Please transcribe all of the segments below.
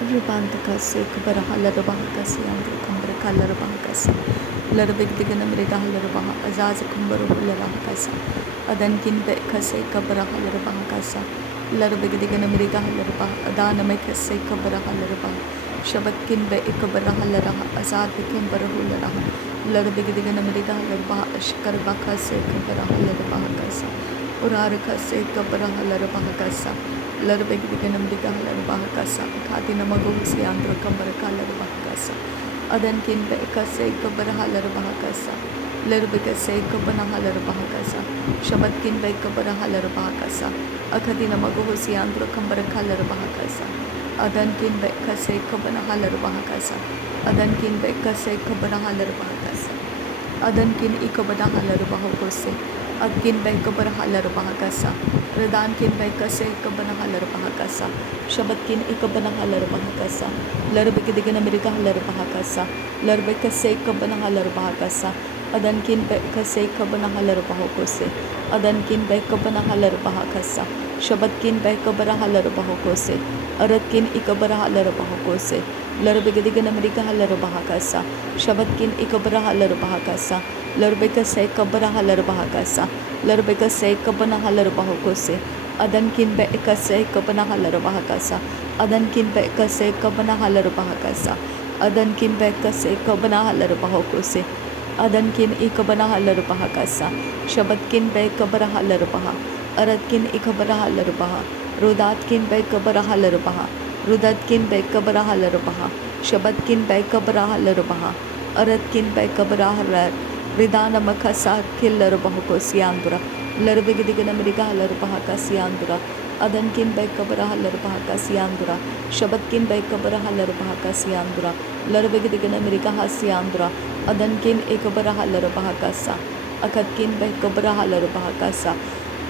Ribantaka Kubaraha Ladabahakasi and Kumbraka Larabahakasa Larabig Diganamriga Larabaha Azaza Kumbaru Larahakasa Adankin Bekase Kabaraha Larabahakasa Larabig Diganamriga Larabaha Adana Mekase Kabaraha Larabaha Shabakin Be Ikabaraha Laraha Azad Kimbarahu Laraha Larabig Diganamriga Larabaha Ashkarbakase Kabaraha Larabahakasa Urarakase Kabaraha Larabahakasa Larabig Diganamriga Larabahakasa Katina Magusi Andra Kambaraka Larabahakasa Adankin Bekase Kabaraha Larabahakasa Larabigase Kabanaha Larabahakasa Shabatkin Bekabaraha Larabahakasa Akatina Magusi Andra Kambaraka Larabahakasa Adankin Bekase Kabanaha Larabahakasa Adankin Bekase Kabanaha Larabahakasa Adankin Ikabanaha Larabahakose Adkin Bekabaraha Larabahakasa Radankin Bekase Kabanaha Larabahakasa Shabatkin Ikabanaha Larabahakasa Larabigadiganamriga Larabahakasa Larbekase Kabanaha Larabahakasa Adankin Bekase Kabanaha Larabahakose Adankin Bekabanaha Larabahakasa Shabatkin Bekabaraha Larabahakose Aratkin Ikabaraha Larabahakose Larbigadiganamriga Larabahakasa Shabatkin Ikabaraha Larabahakasa Larbekase Kabaraha Larabahakasa Larbekase Kabanaha Larabahakose Adankin Bekase Kabanaha Larabahakasa Adankin Bekase Kabanaha Larabahakasa Adankin Bekase Kabanaha Larabahakose Adankin Ikabanaha Larabahakasa Shabatkin Bekabaraha Larabaha Aratkin Ikabaraha Larabaha Rudatkin Bekabaraha Larabaha Rudatkin Bekabaraha Larabaha Shabatkin Bekabaraha Larabaha Aratkin Bekabaraha Ridana Makasa Killer Bahakosiandra Larabigadiganamriga Larabahakasiandra Adankin Bekabaraha Larabahakasiandra Shabatkin Bekabaraha Larabahakasiandra Larabigadiganamriga Hasiandra Adankin Ekabaraha Larabahakasa Akatkin Bekabaraha Larabahakasa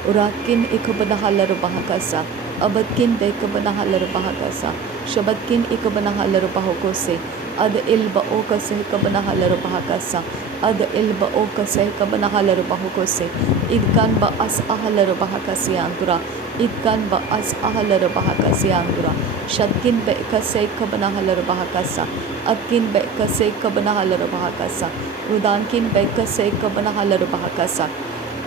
Uratkin Ekabanaha Larabahakasa Abadkin Bekabanaha Larabahakasa Shabatkin Ekabanaha Larabahakose Ad Ilba Okase Kabanaha Larabahakasa Ad Ilba Okase Kabanaha Larabahakose Idkan Ba As Ahalar Bahakasiandura Idkan Ba As Ahalar Bahakasiandura Shadkin Bekase Kabanaha Larabahakasa Adkin Bekase Kabanaha Larabahakasa Rudankin Bekase Kabanaha Larabahakasa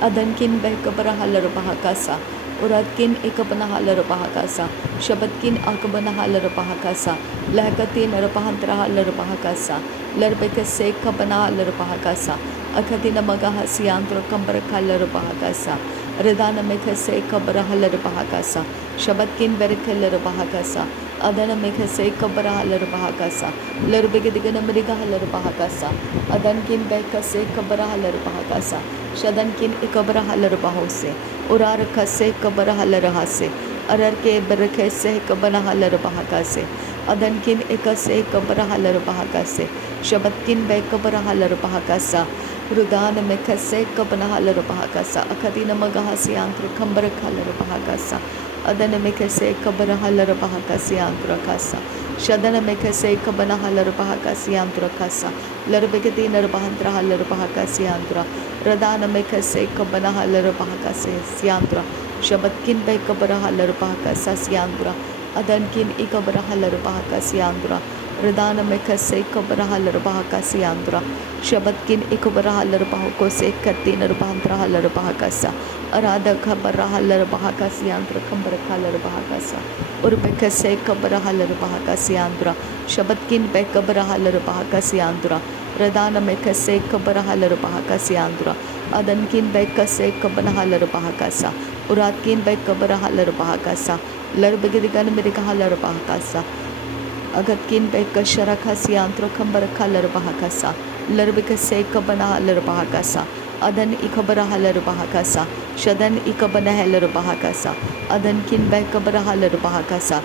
Adankin Bekabaraha Larabahakasa Uradkin Ikabanaha Larabahakasa Shabatkin Akabanaha Larabahakasa Lahakatin Rabahantraha Larabahakasa Larbekase Kabanaha Larabahakasa Akatina Magahasiandra Kambaraka Larabahakasa Radana Mekase Kabaraha Larabahakasa Shabatkin Berika Larabahakasa Adana Mekase Kabaraha Larabahakasa Larbegadiganamriga Larabahakasa Adankin Bekase Kabaraha Larabahakasa Shadankin Ikabaraha Larabahose Urarakase Kabaraha Larahase Ararke Berekase Kabanaha Larabahakase Adankin Ikase Kabaraha Larabahakase Shabatkin Bekabaraha Larabahakasa Rudana Mekase Kabanaha Larabahakasa Akadina Magahasi Antru Kambaraka Larabahakasa Adana Mekase Kabaraha Larabahakasi Antrakasa Shadana Mekase Kabanaha Larabahakasi Antrakasa Larbegati Narabahantraha Larabahakasi Antra Radana Mekase Kabanaha Larabahakasi Siantra Shabatkin Bekabaraha Larabahakasa Siantra Adankin Ikabaraha Larabahakasi Antra Radana Mekase Kabaraha Larabahakasi Antra Shabatkin Ikabaraha Larabahakose Kati Narabahantraha Larabahakasa Arada Kabaraha Larabahakasi Antra Kambaraka Larabahakasa Urbekase Kabaraha Larabahakasi Antra Shabatkin Bekabaraha Larabahakasi Antra Radana Mekase Kabaraha Larabahakasi Antra Adankin Bekase Kabanaha Larabahakasa Uratkin Bekabaraha Larabahakasa Larbegadigan Mirikaha Larabahakasa Agatkin Beka Sharakasi Antra Kambaraka Larabahakasa Larbekase Kabanaha Larabahakasa Adan Ikabaraha Larabahakasa Shadan Ikabanaha Larabahakasa Adankin Bekabaraha Larabahakasa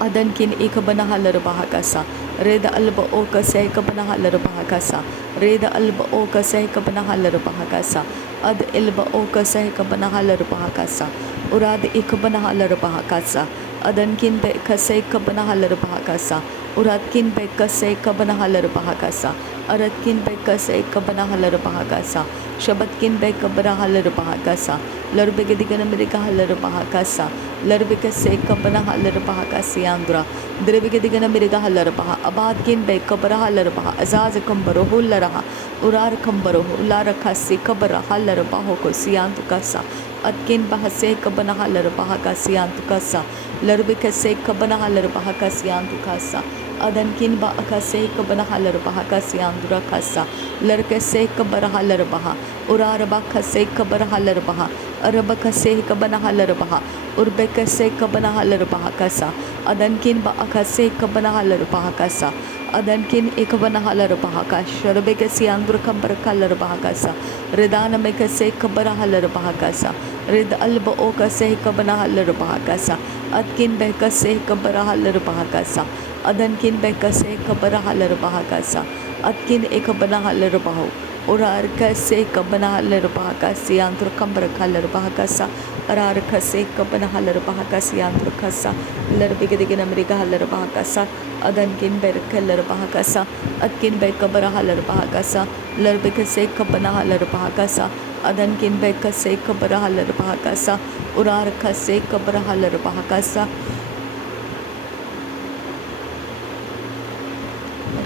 Adankin Ikabanaha Larabahakasa Reda Alba Oka Say Kabanaha Larabahakasa Reda Alba Oka Say Kabanaha Larabahakasa Ad Ilba Oka Say Kabanaha Larabahakasa Urad Ikabanaha Larabahakasa Adankin Bekase Kabanaha Larabahakasa Uradkin Bekase Kabanaha Larabahakasa Aratkin Bekase Kabanaha Larabahakasa Shabatkin Bekabaraha Larabahakasa Larbegadiganamriga Larabahakasa Larbekase Kabanaha Larabahakasi Andra Dribigidigana Miriga Halarabaha, Abadkin Bay Kabara Halarabaha, Azaz Kambaro Hularaha, Urar Kambaro, Lara Kasi Kabara Halarabaho Siantukasa, Atkin Bahase Kabana Halarabaha Kasiantukasa, Larbikase Kabana Halarabaha Kasiantukasa. Adankin ba akase kabanahalar baha kasiyandura kasa larkase kabarahalar baha uraraba kase kabarahalar baha arabakase kabanahalar baha urbekase kabanahalar baha kasa adankin ba akase kabanahalar baha kasa adankin ekabanahalar baha kasa rabekase andur kabarakalar baha kasa redana mekase kabarahalar baha kasa red alba okase kabanahalar baha kasa atkin bekase kabarahalar baha kasa Adankin bekase kabara halar bahakasa atkin ekabana halar baho urar kase kabana halar bahakasi antro kambara halar bahakasa arar kase kabana halar bahakasi antro kasa lar bigedigina mriga halar bahakasa adankin berkalar bahakasa atkin bekabara halar bahakasa lar bikase kabana halar bahakasa adankin bekase kabara halar bahakasa urar kase kabara halar bahakasa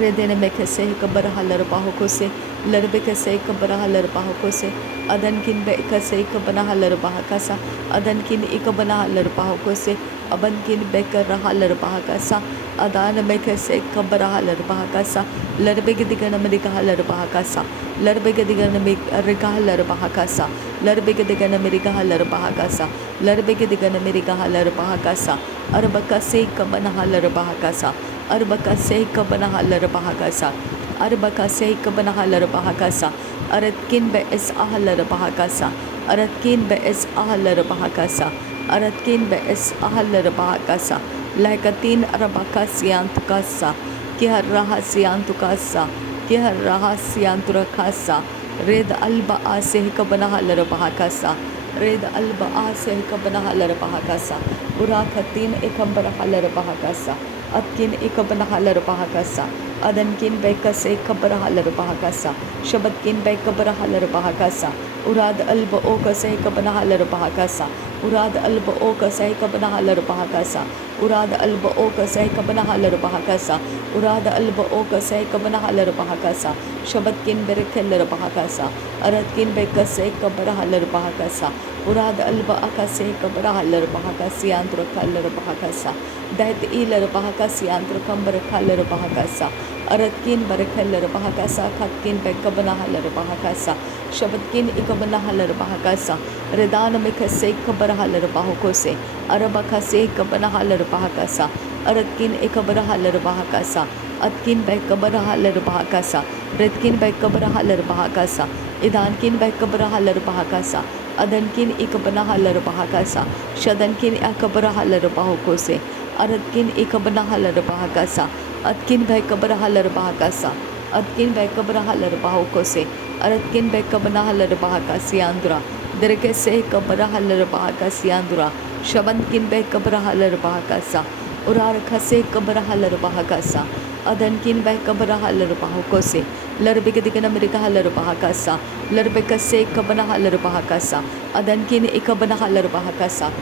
Redene mekase kabara halar bahoko se larbekase kabara halar bahoko se adankin bekase kabana halar bahakasa adankin ikabana halar bahoko se abankin bekar halar bahakasa adana mekase kabara halar bahakasa larbegdigana mrika halar bahakasa larbegdigana mrika halar bahakasa larbegdigana mrika halar bahakasa larbegdigana mrika halar bahakasa arbakase kabana halar bahakasa Arbakase kabana halar bahagasa Arbakase kabana halar bahagasa Aratkin be es ahalar bahagasa Aratkin be es ahalar bahagasa Aratkin be es ahalar bahagasa Lakatin arbakasyantukasa Kihar rahasyantukasa Kihar rahasyanturakasa Red alba ase kabana halar bahagasa Red alba ase kabana halar bahagasa Urakatin ekambara halar bahagasa Atkin ikabana halar bahakasa adankin bekase kabara halar bahakasa shabatkin bekabara halar bahakasa urad alba okase kabana halar bahakasa urad alba okase kabana halar bahakasa urad alba okase kabana halar bahakasa urad alba okase kabana halar bahakasa shabatkin berkelar bahakasa aratkin bekase kabara halar bahakasa urad alba akase kabara halar bahakasi antro kalar bahakasa That ilar bahakasi antro kambar kalar bahakasa aratkin barakalar bahakasa katkin bekabana halar bahakasa shabatkin ikabana halar bahakasa redana mekase kabara halar bahokose arabakase kabana halar bahakasa aratkin ikabara halar bahakasa atkin bekabara halar bahakasa redkin bekabara halar bahakasa idankin bekabara halar bahakasa adankin ikabana halar bahakasa shadankin akabara halar bahokose Aratkin ikabana halar bahagasa atkin bekabara halar bahagasa atkin bekabara halar bahokose aratkin bekabana halar bahagasi andra derkese kabara halar bahagasi andra shabankin bekabara halar bahagasa urar khase kabara halar bahagasa adankin bekabara halar bahokose larbegdigana mrika halar bahagasa larbekase kabana halar bahagasa adankin ikabana halar bahagasa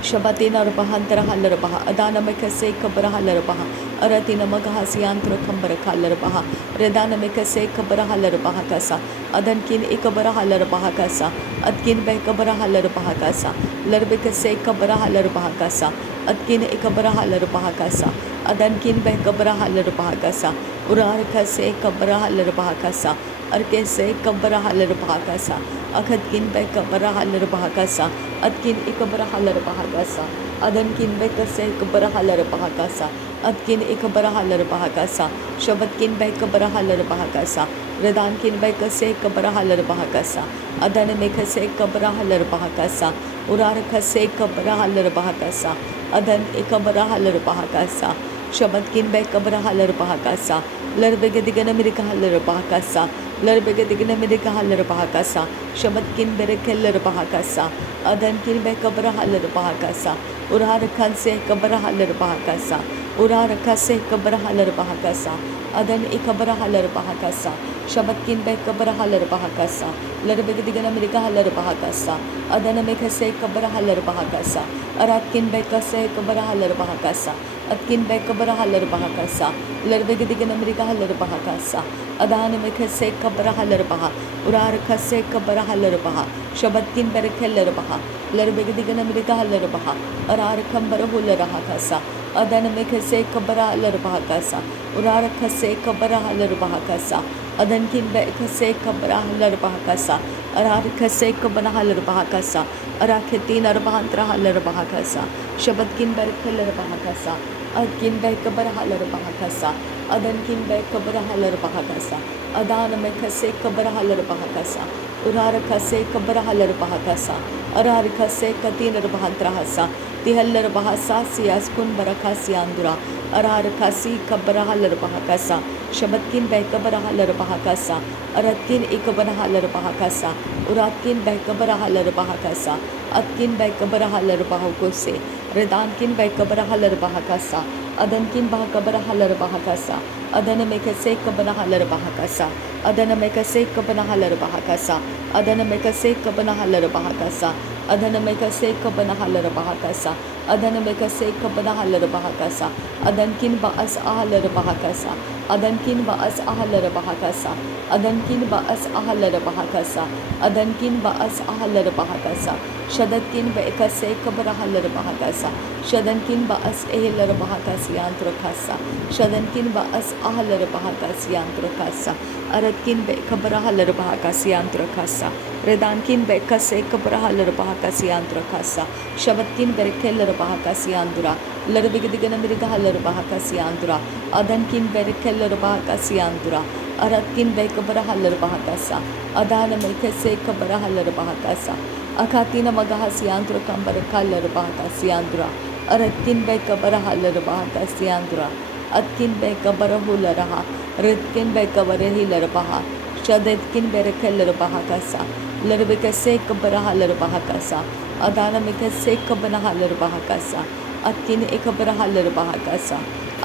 Shabatina Rabahantara Halarabaha, Adana Mekase Kabara Halarabaha, Aratina Magahasiantra Kambara Kalarabaha, Redana Mekase Kabara Halarabaha Kasa, Adankin Ikabara Halarabaha Kasa, Atkin Bekabara Halarabaha Kasa, Larbekase Kabara Halarabaha Kasa, Atkin Ikabara Halarabaha Kasa, Adankin Bekabara Halarabaha Kasa, Urar Kase Kabara Halarabaha Kasa, Arkese Kabara Halarabaha Kasa, Akatkin Bekabara Halarabaha Kasa, Atkin ikabara halar bahagasa adankin bekase ikabara halar bahagasa atkin ikabara halar bahagasa shabatkin bekabara halar bahagasa redankin bekase ikabara halar bahagasa adan mekase ikabara halar bahagasa urar kase ikabara halar bahagasa adan ikabara halar bahagasa shabatkin bekabara halar bahagasa larbegdigana mirika halar bahagasa larbegdigana mirika halar bahagasa shabatkin berekeller bahagasa adankin bekabara halar bahagasa urar khanse kabara halar bahagasa Urar kase kabrahalar bahakasa. Adan ikabrahalar bahakasa. Shabatkin be kabrahalar bahakasa. Larbegadigan Amerikahalar bahakasa. Adan mekase kabrahalar bahakasa. Aratkin be kase kabrahalar bahakasa. Atkin be kabrahalar bahakasa. Larbegadigan Amerikahalar bahakasa. Adan mekase kabrahalar baha. Urar kase kabrahalar baha. Shabatkin berekeller baha. Larbegadigan Amerikahalar baha. Arar kambarahul rahakasa. Adana mekase kabara alar bahakasa. Urara kase kabara alar bahakasa. Adan kin be kase kabara alar bahakasa. Arar kase kabara alar bahakasa. Araketin arbahantra alar bahakasa. Shabad kin be keller bahakasa. Adkin be kabara alar bahakasa. Adan kin be kabara alar bahakasa. Adana mekase kabara alar bahakasa. Urara kase kabara alar bahakasa. Arar kase katin arbahantra hasa. Tihaller bahasa sias kun barakasi andura arar kasi kabarahalar bahakasa shabatkin bekabarahalar bahakasa aratkin ikabarahalar bahakasa uratkin bekabarahalar bahakasa atkin bekabarahalar bahakose redankin bekabarahalar bahakasa adankin bahakabarahalar bahakasa adana mekase kabarahalar bahakasa adana mekase kabarahalar bahakasa adana mekase kabarahalar bahakasa adana mekase kabarahalar bahakasa adana mekase kabarahalar bahakasa adankin baas ahalar bahakasa adankin baas ahalar bahakasa adankin baas ahalar bahakasa adankin baas ahalar bahakasa shadatkin bekase kabarahalar bahakasa shadankin baas ehlar bahakasi antrakasa shadankin baas ahalar bahakasi antrakasa aratkin bekabarahalar bahakasi antrakasa redankin bekase kabarahalar bahakasi antrakasa shabatkin berekeller bahakasi andura larbigdigan mirgahalar bahakasi andura adankin berekeller bahakasi andura aratkin bekabarahalar bahakasa adana mekase kabarahalar bahakasa akatina magahasi andura kambarakalar bahakasi andura aratkin bekabarahalar bahakasi andura atkin bekabarahula raha ritkin bekabarahilar baha shadetkin berekeller bahakasa larbikase kabarahalar bahakasa adana mekase kabarahalar bahakasa atkin ekabarahalar bahakasa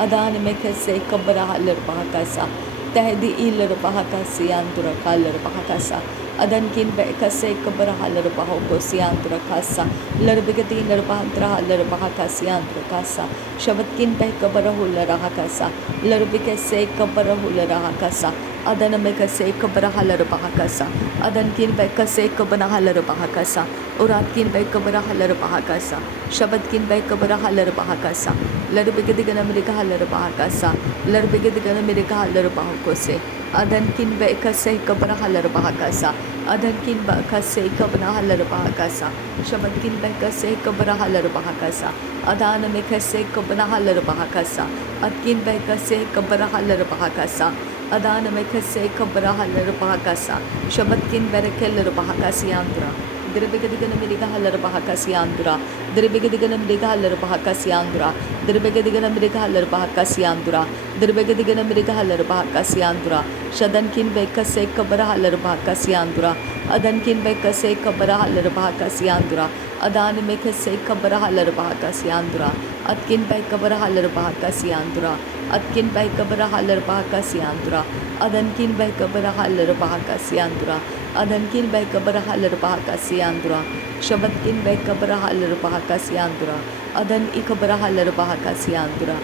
adana mekase kabarahalar bahakasa tahdi ilar bahakasi andura kalar bahakasa adankin bekase kabarahalar bahokosi andura kasa larbigati narbahantra halar bahakasi andura kasa shabatkin bekabarahul rahakasa larbikase kabarahul rahakasa adana mekase kabarahalar bahakasa adankin bekase kabarahalar bahakasa uratkin bekabarahalar bahakasa shabatkin bekabarahalar bahakasa larbigadigan amerikahalar bahakasa larbigadigan amerikahalar bahakose adankin bekase kabarahalar bahakasa adankin bekase kabarahalar bahakasa shabatkin bekase kabarahalar bahakasa adana mekase kabarahalar bahakasa atkin bekase kabarahalar bahakasa adana mekase kabarahalar bahakasa shabatkin berekeller bahakasi andra dirbegadigan amerikahalar bahakasi andra dirbegadigan amerikahalar bahakasi andra dirbegadigan amerikahalar bahakasi andra dirbegadigan amerikahalar bahakasi andra shadankin bekase kabarahalar bahakasi andra adankin bekase kabarahalar bahakasi andra adana mekase kabarahalar bahakasi andra atkin bekabarahalar bahakasi andra atkin bekabarahalar bahakasi andra adankin bekabarahalar bahakasi andra adankin bekabarahalar bahakasi andra shabatkin bekabarahalar bahakasi andra adan ikabarahalar bahakasi andra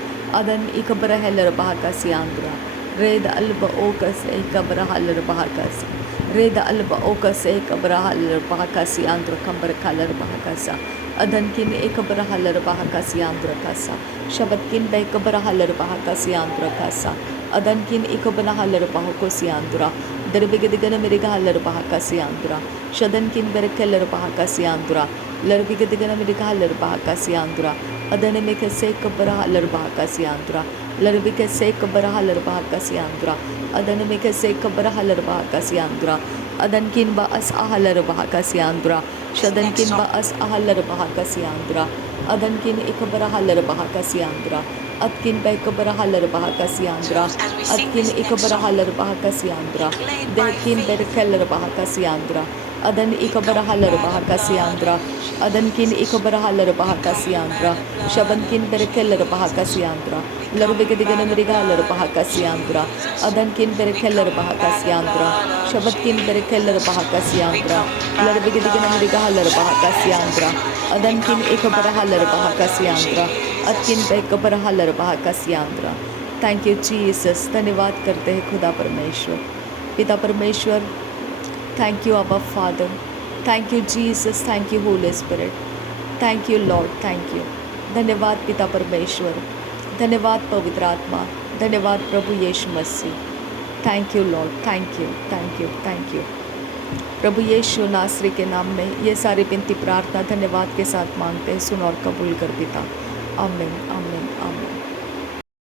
adan ikabarahalar bahakasi andra red alba okas ikabarahalar bahakasi red alba okas ikabarahalar bahakasi andra kambarakalar bahakasa adankin ikabarahalar bahakasi andra kasa shabatkin bekabarahalar bahakasi andra kasa adankin ikabarahalar bahakosi andra darbigadigan amerikahalar bahakasi andra shadankin berekeller bahakasi andra larbigadigan amerikahalar bahakasi andra adana mekase kabarahalar bahakasi andra larbikase kabarahalar bahakasi andra adana mekase kabarahalar bahakasi andra adankin baas ahalar bahakasi andra shadankin baas ahalar bahakasi andra adankin ikabarahalar bahakasi andra atkin bekabarahalar bahakasi andra atkin ikabarahalar bahakasi andra dekin berekeller bahakasi andra Adan ikabarahalar bahakasiandra. Adankin ikabarahalar bahakasiandra. Shabankin berekeller bahakasiandra. Larbegadigan merigalar bahakasiandra. Adankin berekeller bahakasiandra. Shabatkin berekeller bahakasiandra. Larbegadigan merigalar bahakasiandra. Adankin ikabarahalar bahakasiandra. Atkin bekabarahalar bahakasiandra. Thank you Jesus. धन्यवाद करते हैं खुदा परमेश्वर, पिता परमेश्वर। Thank you abba father, thank you Jesus, thank you holy spirit, thank you lord, thank you. धन्यवाद पिता परमेश्वर, धन्यवाद पवित्र आत्मा, धन्यवाद प्रभु Yeshu Masih. Thank you lord, thank you, thank you, thank you. प्रभु यीशु नासरी के नाम में ये सारी विनती प्रार्थना धन्यवाद के साथ मांगते हैं, सुन और कबूल कर पिता। आमीन, आमीन, आमीन।